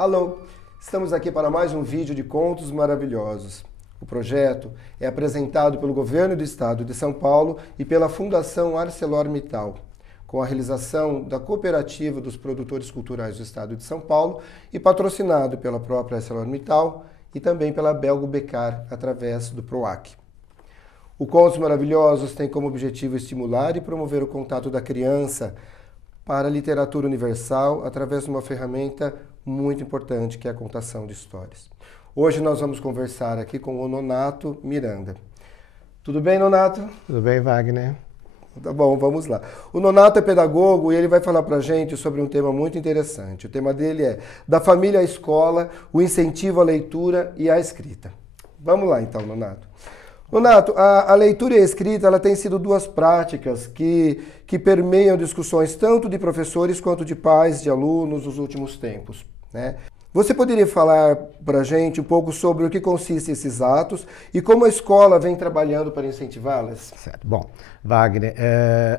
Alô, estamos aqui para mais um vídeo de Contos Maravilhosos. O projeto é apresentado pelo Governo do Estado de São Paulo e pela Fundação ArcelorMittal, com a realização da Cooperativa dos Produtores Culturais do Estado de São Paulo e patrocinado pela própria ArcelorMittal e também pela Belgo Becar, através do PROAC. O Contos Maravilhosos tem como objetivo estimular e promover o contato da criança para a literatura universal através de uma ferramenta muito importante, que é a contação de histórias. Hoje nós vamos conversar aqui com o Nonato Miranda. Tudo bem, Nonato? Tudo bem, Wagner? Tá bom, vamos lá. O Nonato é pedagogo e ele vai falar pra gente sobre um tema muito interessante. O tema dele é da família à escola, o incentivo à leitura e à escrita. Vamos lá então, Nonato. Nonato, a leitura e a escrita ela tem sido duas práticas que permeiam discussões tanto de professores quanto de pais, de alunos nos últimos tempos, né? Você poderia falar para a gente um pouco sobre o que consistem esses atos e como a escola vem trabalhando para incentivá-las? Certo. Bom, Wagner,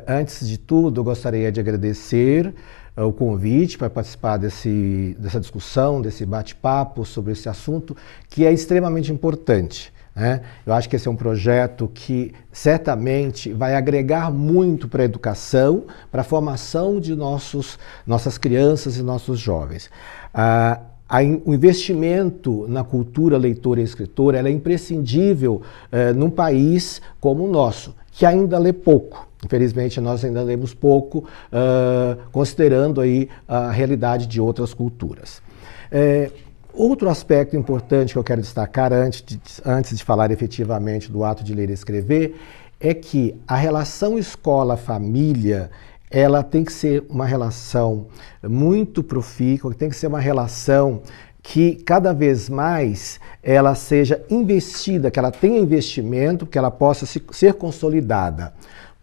antes de tudo, eu gostaria de agradecer o convite para participar dessa discussão, desse bate-papo sobre esse assunto, que é extremamente importante. Eu acho que esse é um projeto que certamente vai agregar muito para a educação, para a formação de nossas crianças e nossos jovens. O investimento na cultura leitora e escritora ela é imprescindível num país como o nosso, que ainda lê pouco. Infelizmente, nós ainda lemos pouco, considerando aí a realidade de outras culturas. Outro aspecto importante que eu quero destacar antes de falar efetivamente do ato de ler e escrever é que a relação escola-família ela tem que ser uma relação muito profícua, tem que ser uma relação que cada vez mais ela seja investida, que ela tenha investimento, que ela possa ser consolidada.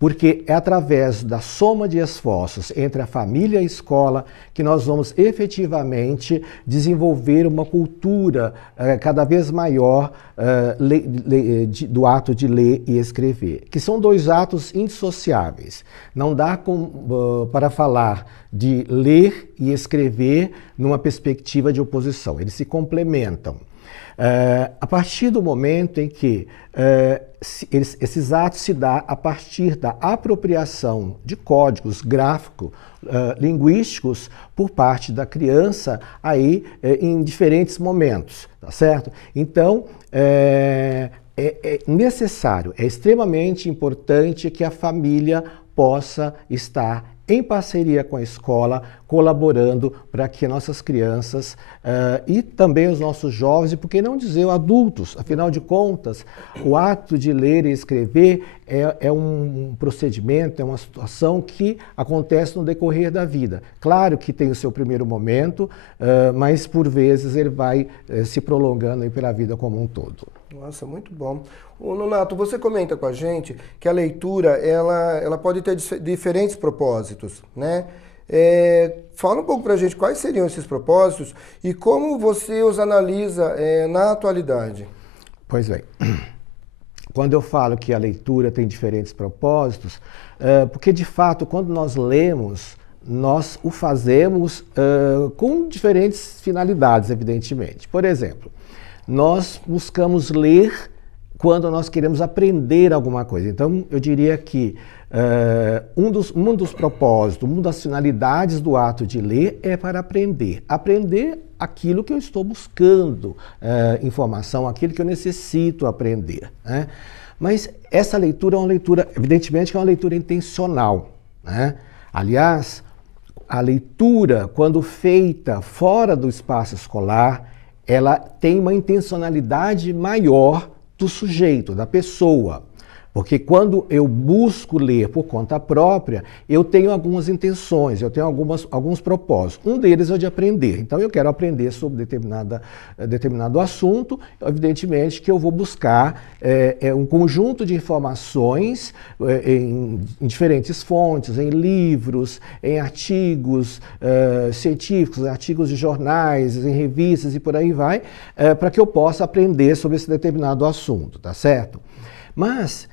Porque é através da soma de esforços entre a família e a escola que nós vamos efetivamente desenvolver uma cultura cada vez maior do ato de ler e escrever, que são dois atos indissociáveis. Não dá para falar de ler e escrever numa perspectiva de oposição, eles se complementam. A partir do momento em que esses atos se dão a partir da apropriação de códigos gráficos, linguísticos por parte da criança aí em diferentes momentos, tá certo? Então, é necessário, é extremamente importante que a família possa estar em parceria com a escola, colaborando para que nossas crianças e também os nossos jovens, e por que não dizer adultos, afinal de contas, o ato de ler e escrever é um procedimento, é uma situação que acontece no decorrer da vida. Claro que tem o seu primeiro momento, mas por vezes ele vai se prolongando aí pela vida como um todo. Nossa, muito bom. Ô, Nonato, você comenta com a gente que a leitura ela pode ter diferentes propósitos, né? Fala um pouco pra gente quais seriam esses propósitos e como você os analisa na atualidade. Pois bem, quando eu falo que a leitura tem diferentes propósitos, porque de fato quando nós lemos, nós o fazemos com diferentes finalidades, evidentemente. Por exemplo, nós buscamos ler quando nós queremos aprender alguma coisa. Então, eu diria que um dos propósitos, uma das finalidades do ato de ler é para aprender. Aprender aquilo que eu estou buscando informação, aquilo que eu necessito aprender, né? Mas essa leitura é uma leitura, evidentemente, que é uma leitura intencional, né? Aliás, a leitura, quando feita fora do espaço escolar, ela tem uma intencionalidade maior do sujeito, da pessoa. Porque quando eu busco ler por conta própria, eu tenho algumas intenções, eu tenho alguns propósitos. Um deles é o de aprender. Então, eu quero aprender sobre determinado assunto. Evidentemente que eu vou buscar um conjunto de informações em diferentes fontes, em livros, em artigos científicos, em artigos de jornais, em revistas e por aí vai, para que eu possa aprender sobre esse determinado assunto, tá certo? Mas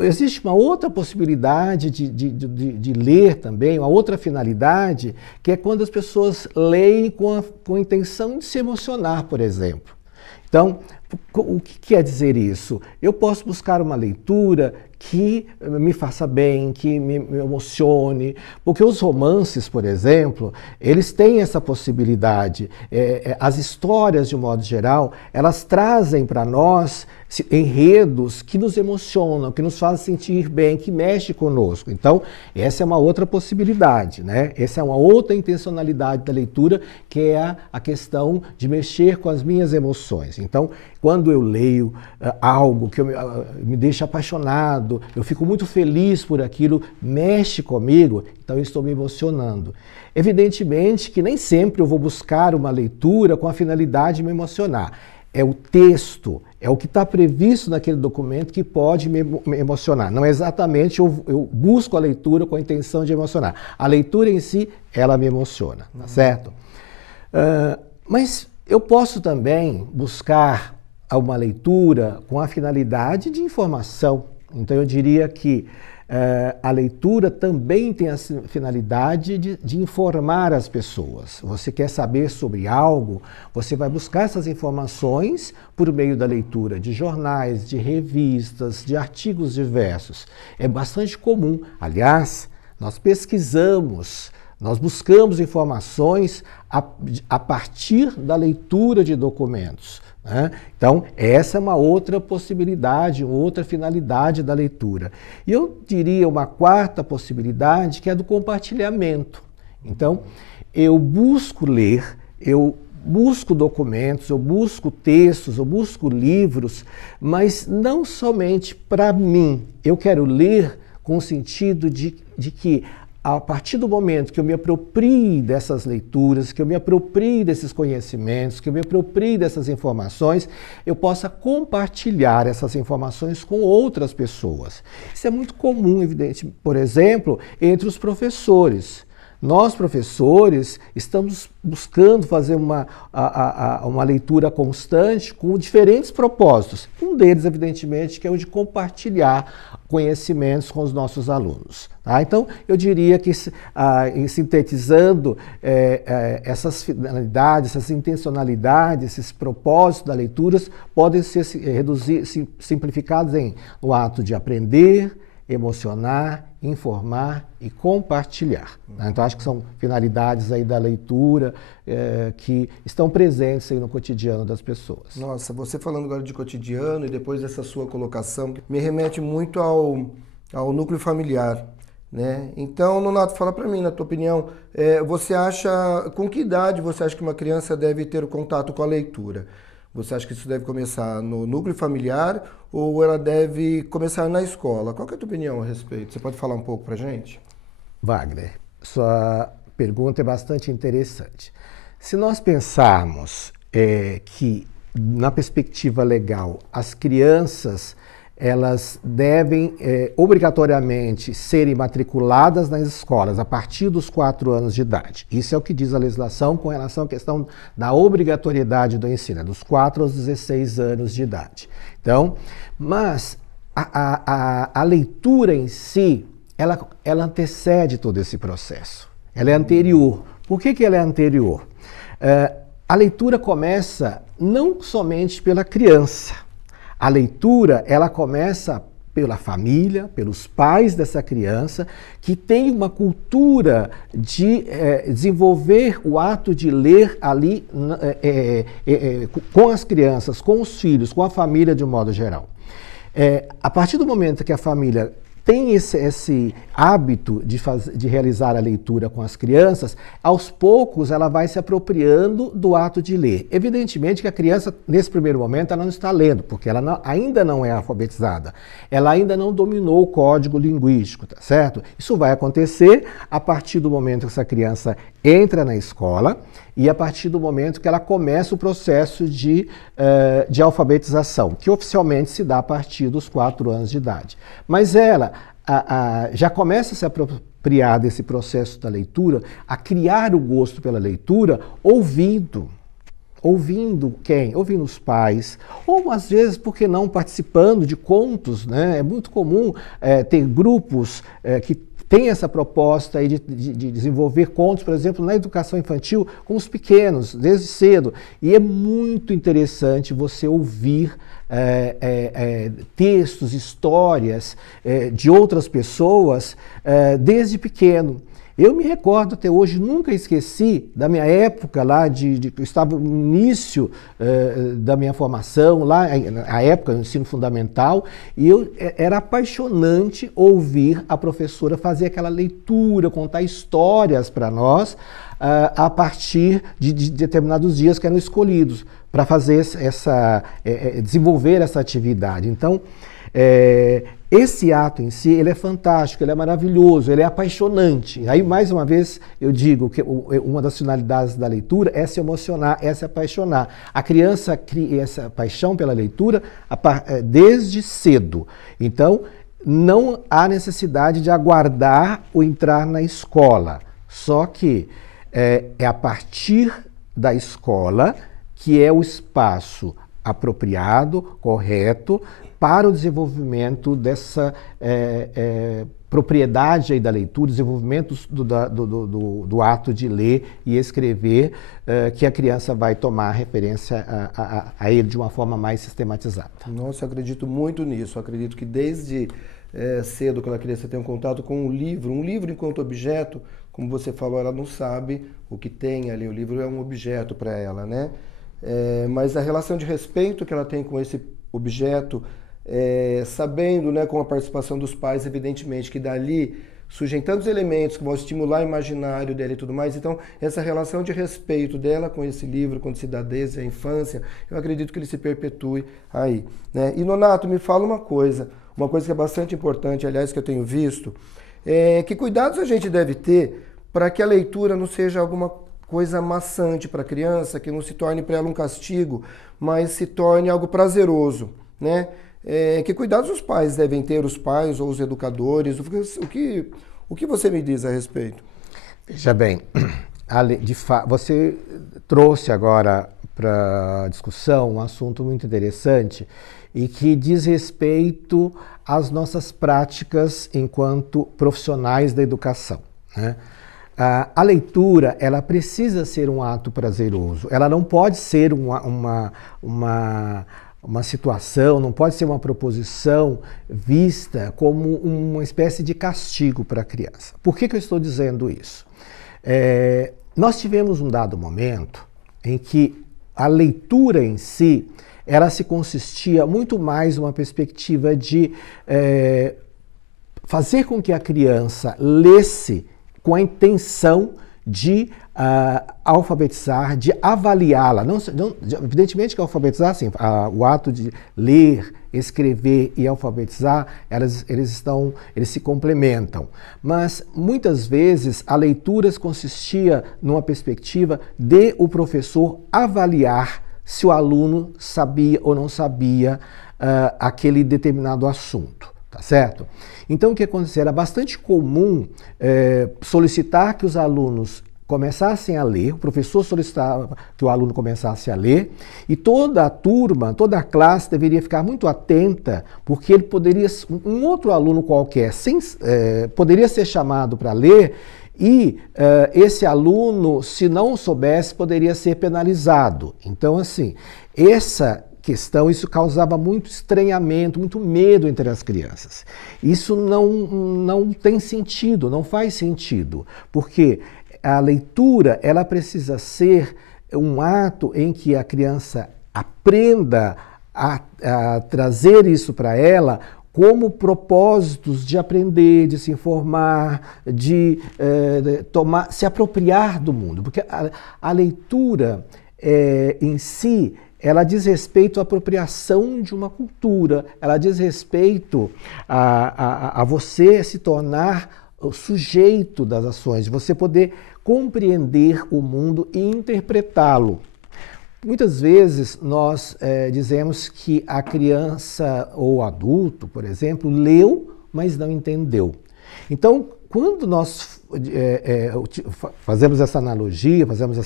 Existe uma outra possibilidade de ler também, uma outra finalidade, que é quando as pessoas leem com a intenção de se emocionar, por exemplo. Então, o que quer dizer isso? Eu posso buscar uma leitura que me faça bem, que me emocione, porque os romances, por exemplo, eles têm essa possibilidade. As histórias, de um modo geral, elas trazem para nós enredos que nos emocionam, que nos fazem sentir bem, que mexem conosco. Então, essa é uma outra possibilidade, né? Essa é uma outra intencionalidade da leitura, que é a questão de mexer com as minhas emoções. Então, quando eu leio algo que me deixa apaixonado, eu fico muito feliz por aquilo, mexe comigo, então eu estou me emocionando. Evidentemente que nem sempre eu vou buscar uma leitura com a finalidade de me emocionar. É o texto, é o que está previsto naquele documento que pode me emocionar. Não é exatamente eu busco a leitura com a intenção de emocionar. A leitura em si, ela me emociona, tá certo? Mas eu posso também buscar uma leitura com a finalidade de informação. Então eu diria que a leitura também tem a finalidade de informar as pessoas. Você quer saber sobre algo, você vai buscar essas informações por meio da leitura de jornais, de revistas, de artigos diversos. É bastante comum. Aliás, nós pesquisamos, nós buscamos informações a partir da leitura de documentos. Então, essa é uma outra possibilidade, uma outra finalidade da leitura. E eu diria uma quarta possibilidade, que é do compartilhamento. Então, eu busco ler, eu busco documentos, eu busco textos, eu busco livros, mas não somente para mim. Eu quero ler com o sentido de que, a partir do momento que eu me aproprie dessas leituras, que eu me aproprie desses conhecimentos, que eu me aproprie dessas informações, eu possa compartilhar essas informações com outras pessoas. Isso é muito comum, evidente, por exemplo, entre os professores. Nós, professores, estamos buscando fazer uma leitura constante com diferentes propósitos. Um deles, evidentemente, que é o de compartilhar conhecimentos com os nossos alunos. Tá? Então, eu diria que, sintetizando essas finalidades, essas intencionalidades, esses propósitos da leitura, podem ser simplificados no ato de aprender, emocionar, informar e compartilhar. Então, acho que são finalidades aí da leitura que estão presentes aí no cotidiano das pessoas. Nossa, você falando agora de cotidiano e depois dessa sua colocação, me remete muito ao núcleo familiar, né? Então, Nonato, fala para mim, na tua opinião, você acha, com que idade você acha que uma criança deve ter o contato com a leitura? Você acha que isso deve começar no núcleo familiar ou ela deve começar na escola? Qual que é a tua opinião a respeito? Você pode falar um pouco para a gente? Wagner, sua pergunta é bastante interessante. Se nós pensarmos que, na perspectiva legal, as crianças elas devem obrigatoriamente serem matriculadas nas escolas a partir dos 4 anos de idade. Isso é o que diz a legislação com relação à questão da obrigatoriedade do ensino, dos 4 aos 16 anos de idade. Então, mas a leitura em si, ela antecede todo esse processo. Ela é anterior. Por que ela é anterior? A leitura começa não somente pela criança. A leitura, ela começa pela família, pelos pais dessa criança, que tem uma cultura de desenvolver o ato de ler ali com as crianças, com os filhos, com a família de um modo geral. A partir do momento que a família tem esse hábito de realizar a leitura com as crianças, aos poucos ela vai se apropriando do ato de ler. Evidentemente que a criança, nesse primeiro momento, ela não está lendo, porque ela ainda não é alfabetizada. Ela ainda não dominou o código linguístico, tá certo? Isso vai acontecer a partir do momento que essa criança entra na escola e a partir do momento que ela começa o processo de alfabetização, que oficialmente se dá a partir dos 4 anos de idade. Mas ela já começa a se apropriar desse processo da leitura, a criar o gosto pela leitura, ouvindo. ouvindo quem? Ouvindo os pais, ou às vezes, por que não, participando de contos, né? É muito comum ter grupos que têm essa proposta aí de desenvolver contos, por exemplo, na educação infantil, com os pequenos, desde cedo. E é muito interessante você ouvir textos, histórias de outras pessoas desde pequeno. Eu me recordo até hoje, nunca esqueci da minha época lá, eu estava no início da minha formação, lá, a época do ensino fundamental, e era apaixonante ouvir a professora fazer aquela leitura, contar histórias para nós, a partir de determinados dias que eram escolhidos para fazer desenvolver essa atividade. Então, esse ato em si, ele é fantástico, ele é maravilhoso, ele é apaixonante. Aí, mais uma vez, eu digo que uma das finalidades da leitura é se emocionar, é se apaixonar. A criança cria essa paixão pela leitura desde cedo. Então, não há necessidade de aguardar o entrar na escola. Só que é a partir da escola que é o espaço apropriado, correto, para o desenvolvimento dessa propriedade aí da leitura, desenvolvimento do ato de ler e escrever, que a criança vai tomar referência a ele de uma forma mais sistematizada. Nossa, eu acredito muito nisso. Eu acredito que desde cedo, quando a criança tem um contato com um livro enquanto objeto, como você falou, ela não sabe o que tem ali. O livro é um objeto para ela, né? Mas a relação de respeito que ela tem com esse objeto, sabendo, né, com a participação dos pais, evidentemente, que dali surgem tantos elementos que vão estimular o imaginário dela e tudo mais. Então, essa relação de respeito dela com esse livro, quando se dá desde a infância, eu acredito que ele se perpetue aí, né? E, Nonato, me fala uma coisa que é bastante importante, aliás, que eu tenho visto, que cuidados a gente deve ter para que a leitura não seja alguma coisa maçante para a criança, que não se torne para ela um castigo, mas se torne algo prazeroso, né? Que cuidados os pais devem ter, os pais ou os educadores? O que você me diz a respeito? Veja bem, você trouxe agora para discussão um assunto muito interessante e que diz respeito às nossas práticas enquanto profissionais da educação, né? A leitura, ela precisa ser um ato prazeroso, ela não pode ser uma situação, não pode ser uma proposição vista como uma espécie de castigo para a criança. Por que eu estou dizendo isso? Nós tivemos um dado momento em que a leitura em si, ela se consistia muito mais numa perspectiva de fazer com que a criança lesse com a intenção de alfabetizar, de avaliá-la. Evidentemente que alfabetizar, sim, o ato de ler, escrever e alfabetizar, eles se complementam. Mas, muitas vezes, a leitura consistia numa perspectiva de o professor avaliar se o aluno sabia ou não sabia aquele determinado assunto. Tá certo? Então, o que acontecia? Era bastante comum solicitar que os alunos começassem a ler, o professor solicitava que o aluno começasse a ler, e toda a turma, toda a classe deveria ficar muito atenta, porque ele poderia, um outro aluno qualquer, poderia ser chamado para ler, e esse aluno, se não soubesse, poderia ser penalizado. Então, assim, isso causava muito estranhamento, muito medo entre as crianças. Isso não tem sentido, não faz sentido, porque a leitura, ela precisa ser um ato em que a criança aprenda a trazer isso para ela como propósitos de aprender, de se informar, de se apropriar do mundo, porque a leitura em si, ela diz respeito à apropriação de uma cultura, ela diz respeito a você se tornar o sujeito das ações, de você poder compreender o mundo e interpretá-lo. Muitas vezes nós dizemos que a criança ou o adulto, por exemplo, leu, mas não entendeu. Então, quando nós fazemos essa analogia, fazemos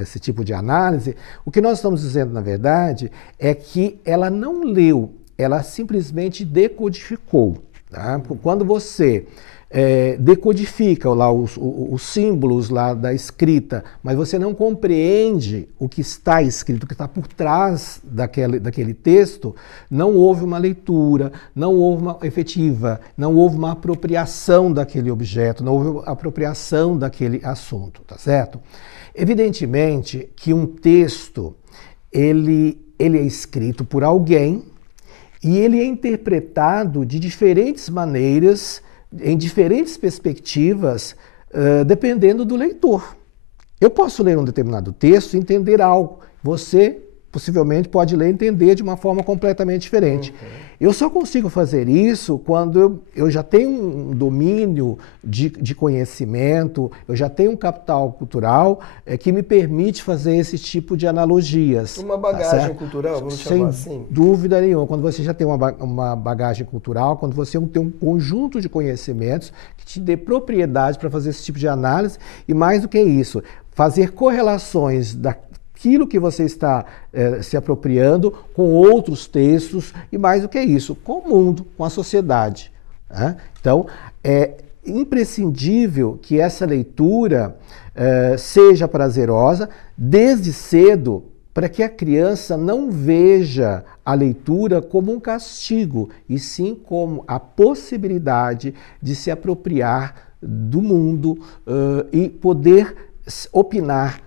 esse tipo de análise, o que nós estamos dizendo, na verdade, é que ela não leu, ela simplesmente decodificou. Tá? Quando você decodifica lá os símbolos lá da escrita, mas você não compreende o que está escrito, o que está por trás daquele texto, não houve uma leitura, não houve uma efetiva, não houve uma apropriação daquele objeto, não houve apropriação daquele assunto, tá certo? Evidentemente que um texto, ele é escrito por alguém e ele é interpretado de diferentes maneiras, em diferentes perspectivas, dependendo do leitor. Eu posso ler um determinado texto e entender algo. Você possivelmente pode ler e entender de uma forma completamente diferente. Eu só consigo fazer isso quando eu já tenho um domínio de conhecimento, eu já tenho um capital cultural que me permite fazer esse tipo de analogias. Uma bagagem cultural, vamos chamar assim? Sem dúvida nenhuma. Quando você já tem uma bagagem cultural, quando você tem um conjunto de conhecimentos que te dê propriedade para fazer esse tipo de análise, e mais do que isso, fazer correlações daquilo que você está se apropriando com outros textos e mais do que isso, com o mundo, com a sociedade. Né? Então, é imprescindível que essa leitura seja prazerosa desde cedo, para que a criança não veja a leitura como um castigo, e sim como a possibilidade de se apropriar do mundo e poder opinar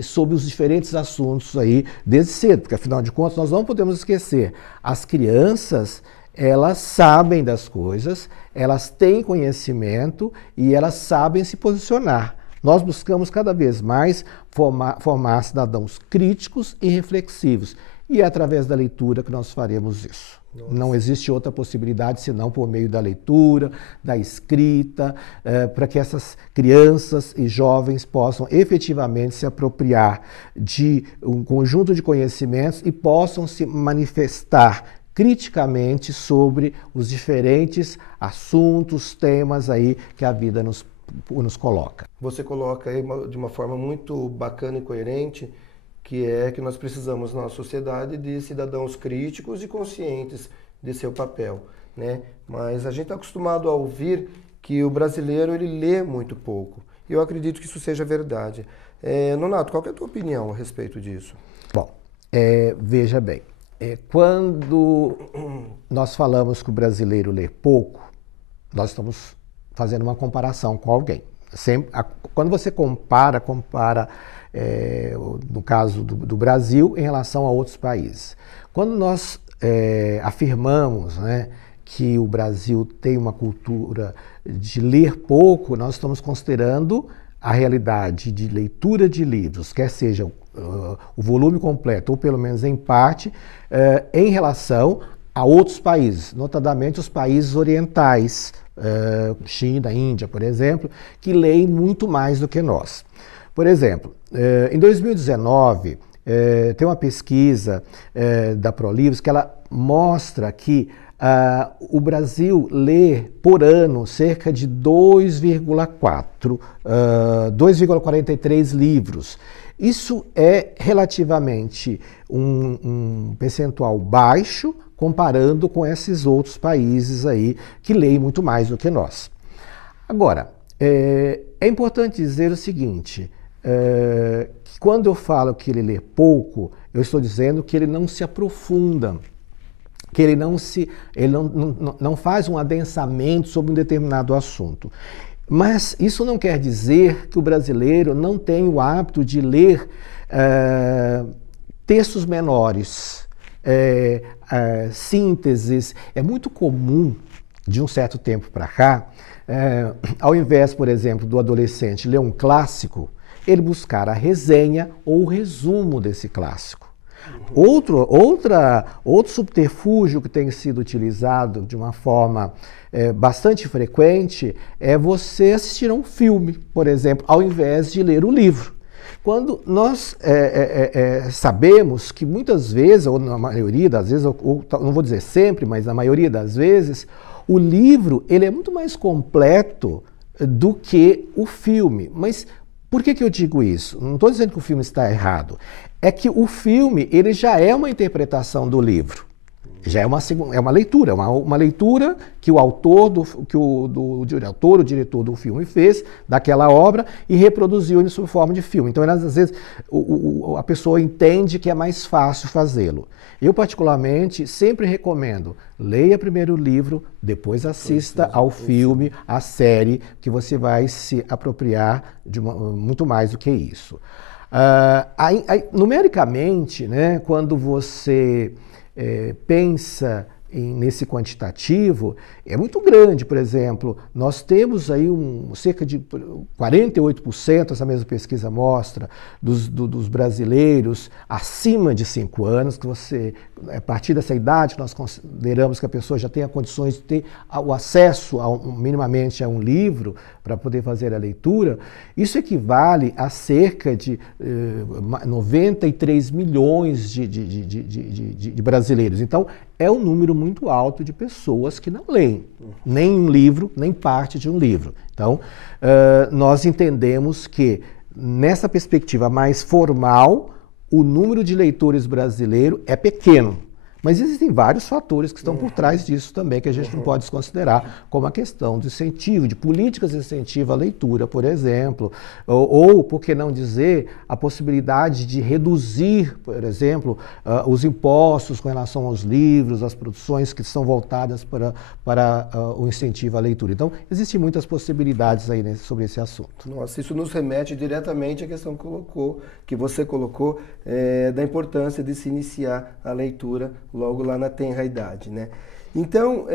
sobre os diferentes assuntos aí desde cedo, porque afinal de contas nós não podemos esquecer, as crianças, elas sabem das coisas, elas têm conhecimento e elas sabem se posicionar. Nós buscamos cada vez mais formar cidadãos críticos e reflexivos, e é através da leitura que nós faremos isso. Nossa. Não existe outra possibilidade senão por meio da leitura, da escrita, para que essas crianças e jovens possam efetivamente se apropriar de um conjunto de conhecimentos e possam se manifestar criticamente sobre os diferentes assuntos, temas aí que a vida nos coloca. Você coloca aí de uma forma muito bacana e coerente que nós precisamos na sociedade de cidadãos críticos e conscientes de seu papel, né? Mas a gente está acostumado a ouvir que o brasileiro ele lê muito pouco. E eu acredito que isso seja verdade. Nonato, qual que é a tua opinião a respeito disso? Bom, veja bem, quando nós falamos que o brasileiro lê pouco, nós estamos fazendo uma comparação com alguém. Quando você compara no caso do Brasil em relação a outros países. Quando nós afirmamos, né, que o Brasil tem uma cultura de ler pouco, nós estamos considerando a realidade de leitura de livros, quer seja o volume completo ou pelo menos em parte, em relação a outros países, notadamente os países orientais, China, Índia, por exemplo, que leem muito mais do que nós. Por exemplo, em 2019, tem uma pesquisa da ProLivros que ela mostra que o Brasil lê por ano cerca de 2,43 livros. Isso é relativamente um percentual baixo comparando com esses outros países aí que leem muito mais do que nós. Agora, é importante dizer o seguinte, que quando eu falo que ele lê pouco, eu estou dizendo que ele não se aprofunda, que ele não faz um adensamento sobre um determinado assunto. Mas isso não quer dizer que o brasileiro não tem o hábito de ler textos menores, sínteses. É muito comum, de um certo tempo para cá, ao invés, por exemplo, do adolescente ler um clássico, ele buscar a resenha ou o resumo desse clássico. Outro subterfúgio que tem sido utilizado de uma forma bastante frequente é você assistir a um filme, por exemplo, ao invés de ler o livro. Quando nós sabemos que muitas vezes, ou na maioria das vezes, ou não vou dizer sempre, mas na maioria das vezes, O livro, ele é muito mais completo do que o filme. Mas por que eu digo isso? Não estou dizendo que o filme está errado. É que o filme, ele já é uma interpretação do livro. Já é uma leitura, uma leitura que o autor, o diretor do filme fez daquela obra e reproduziu ele sob forma de filme. Então, às vezes, a pessoa entende que é mais fácil fazê-lo. Eu, particularmente, sempre recomendo, leia primeiro o livro, depois assista ao filme, à série, que você vai se apropriar de muito mais do que isso. Numericamente, né, quando você pensa nesse quantitativo, é muito grande. Por exemplo, nós temos aí cerca de 48%, essa mesma pesquisa mostra, dos brasileiros acima de 5 anos, que a partir dessa idade, nós consideramos que a pessoa já tenha condições de ter o acesso minimamente a um livro para poder fazer a leitura. Isso equivale a cerca de 93 milhões de brasileiros. Então, é um número muito alto de pessoas que não leem nem um livro, nem parte de um livro. Então, nós entendemos que, nessa perspectiva mais formal, o número de leitores brasileiro é pequeno. Mas existem vários fatores que estão por trás disso também, que a gente não pode desconsiderar, como a questão do incentivo, de políticas de incentivo à leitura, por exemplo, ou por que não dizer, a possibilidade de reduzir, por exemplo, os impostos com relação aos livros, às produções que são voltadas para o incentivo à leitura. Então, existem muitas possibilidades aí sobre esse assunto. Nossa, isso nos remete diretamente à questão que você colocou da importância de se iniciar a leitura logo lá na tenra idade, né? Então,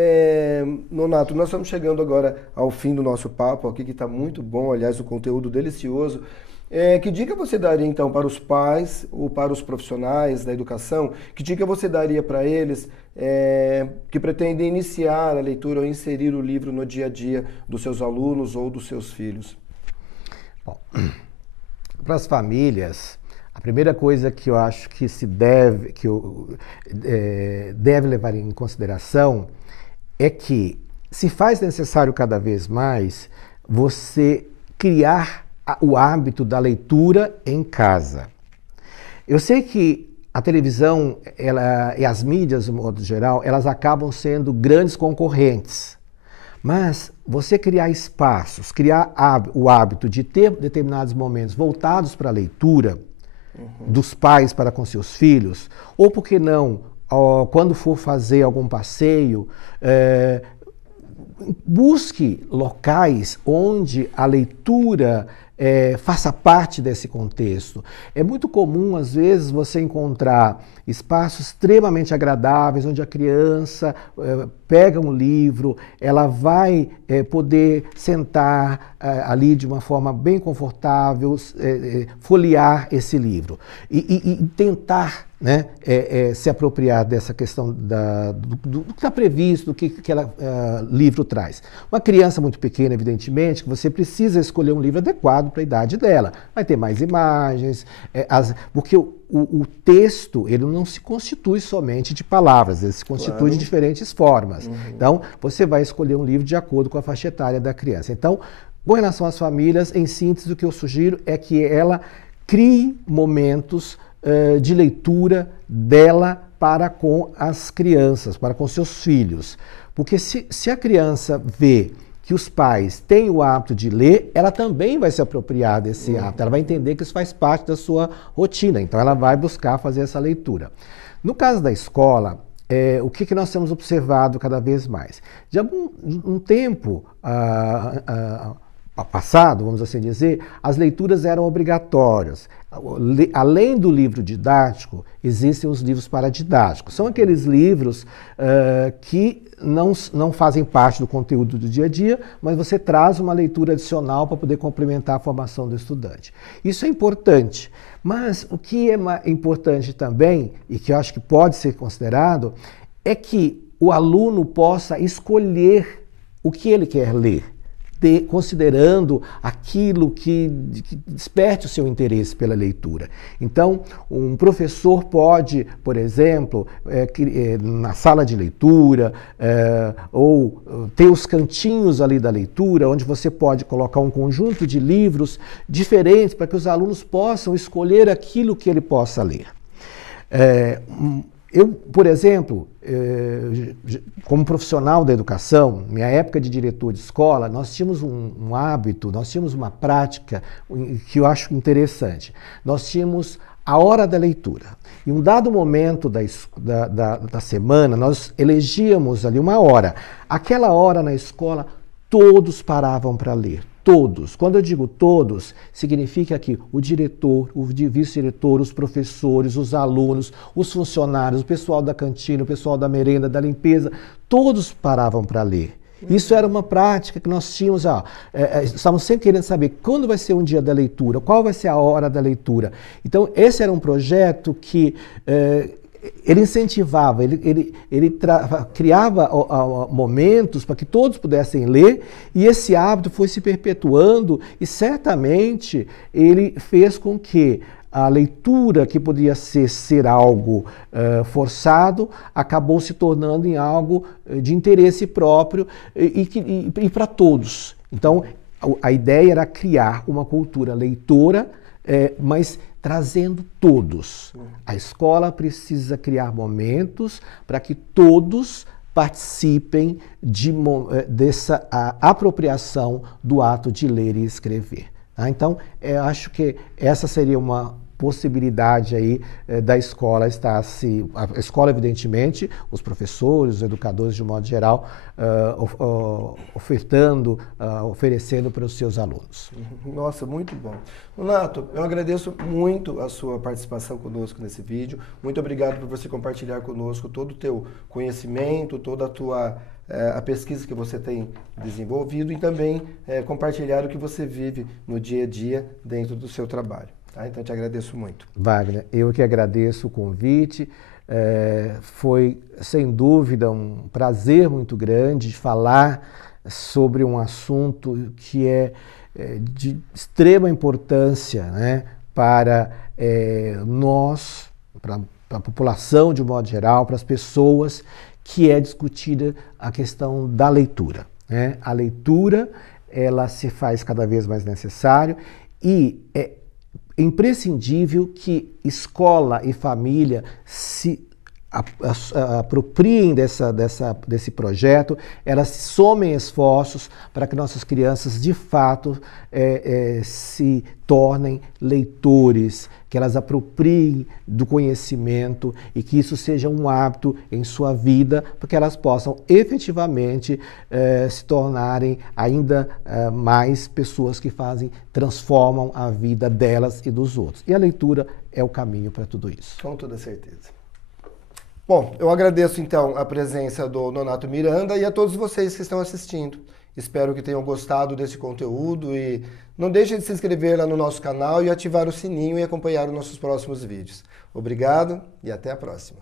Nonato, nós estamos chegando agora ao fim do nosso papo aqui, que está muito bom, aliás, o conteúdo delicioso. Que dica você daria, então, para os pais ou para os profissionais da educação? Que dica você daria para eles que pretendem iniciar a leitura ou inserir o livro no dia a dia dos seus alunos ou dos seus filhos? Bom, para as famílias, a primeira coisa que eu acho que deve levar em consideração é que se faz necessário cada vez mais você criar o hábito da leitura em casa. Eu sei que a televisão e as mídias, de modo geral, elas acabam sendo grandes concorrentes. Mas você criar espaços, criar o hábito de ter determinados momentos voltados para a leitura, dos pais para com seus filhos, ou por que não, quando for fazer algum passeio, busque locais onde a leitura faça parte desse contexto. É muito comum, às vezes, você encontrar espaços extremamente agradáveis, onde a criança pega um livro, ela vai poder sentar ali de uma forma bem confortável, folhear esse livro e tentar, né, se apropriar dessa questão do que está previsto, do que aquele livro traz. Uma criança muito pequena, evidentemente, que você precisa escolher um livro adequado para a idade dela. Vai ter mais imagens, porque o texto, ele não se constitui somente de palavras, ele se constitui de diferentes formas. Então, você vai escolher um livro de acordo com a faixa etária da criança. Então, com relação às famílias, em síntese, o que eu sugiro é que ela crie momentos de leitura dela para com as crianças, para com seus filhos. Porque se a criança vê que os pais têm o hábito de ler, ela também vai se apropriar desse hábito, ela vai entender que isso faz parte da sua rotina, então ela vai buscar fazer essa leitura. No caso da escola, o que nós temos observado cada vez mais? De um tempo passado, vamos assim dizer, as leituras eram obrigatórias. Além do livro didático, existem os livros paradidáticos. São aqueles livros que não fazem parte do conteúdo do dia a dia, mas você traz uma leitura adicional para poder complementar a formação do estudante. Isso é importante. Mas o que é importante também, e que eu acho que pode ser considerado, é que o aluno possa escolher o que ele quer ler. considerando aquilo que desperte o seu interesse pela leitura. Então, um professor pode, por exemplo, na sala de leitura, ou ter os cantinhos ali da leitura, onde você pode colocar um conjunto de livros diferentes para que os alunos possam escolher aquilo que ele possa ler. Eu, por exemplo, como profissional da educação, minha época de diretor de escola, nós tínhamos um hábito, nós tínhamos uma prática que eu acho interessante. Nós tínhamos a hora da leitura. Em um dado momento da semana, nós elegíamos ali uma hora. Aquela hora na escola, todos paravam para ler. Todos. Quando eu digo todos, significa que o diretor, o vice-diretor, os professores, os alunos, os funcionários, o pessoal da cantina, o pessoal da merenda, da limpeza, todos paravam para ler. Isso era uma prática que nós tínhamos, estávamos sempre querendo saber quando vai ser um dia da leitura, qual vai ser a hora da leitura. Então, esse era um projeto que ele incentivava, ele criava momentos para que todos pudessem ler, e esse hábito foi se perpetuando, e certamente ele fez com que a leitura, que podia ser algo forçado, acabou se tornando em algo de interesse próprio e para todos. Então, a ideia era criar uma cultura leitora, mas trazendo todos. A escola precisa criar momentos para que todos participem dessa apropriação do ato de ler e escrever. Tá? Então, eu acho que essa seria uma possibilidade aí da escola a escola, evidentemente, os professores, os educadores de um modo geral, oferecendo para os seus alunos. Nossa, muito bom. Nonato, eu agradeço muito a sua participação conosco nesse vídeo. Muito obrigado por você compartilhar conosco todo o teu conhecimento, toda a pesquisa que você tem desenvolvido, e também compartilhar o que você vive no dia a dia dentro do seu trabalho. Tá? Então, te agradeço muito. Wagner, eu que agradeço o convite. Foi, sem dúvida, um prazer muito grande falar sobre um assunto que é de extrema importância, né, para nós, para a população de um modo geral, para as pessoas, que é discutida a questão da leitura. Né? A leitura, ela se faz cada vez mais necessária, e é imprescindível que escola e família se apropriem desse projeto, elas somem esforços para que nossas crianças, de fato, se tornem leitores, que elas apropriem do conhecimento e que isso seja um hábito em sua vida, para que elas possam efetivamente se tornarem ainda mais pessoas que transformam a vida delas e dos outros. E a leitura é o caminho para tudo isso. Com toda certeza. Bom, eu agradeço então a presença do Nonato Miranda e a todos vocês que estão assistindo. Espero que tenham gostado desse conteúdo, e não deixem de se inscrever lá no nosso canal e ativar o sininho e acompanhar os nossos próximos vídeos. Obrigado e até a próxima.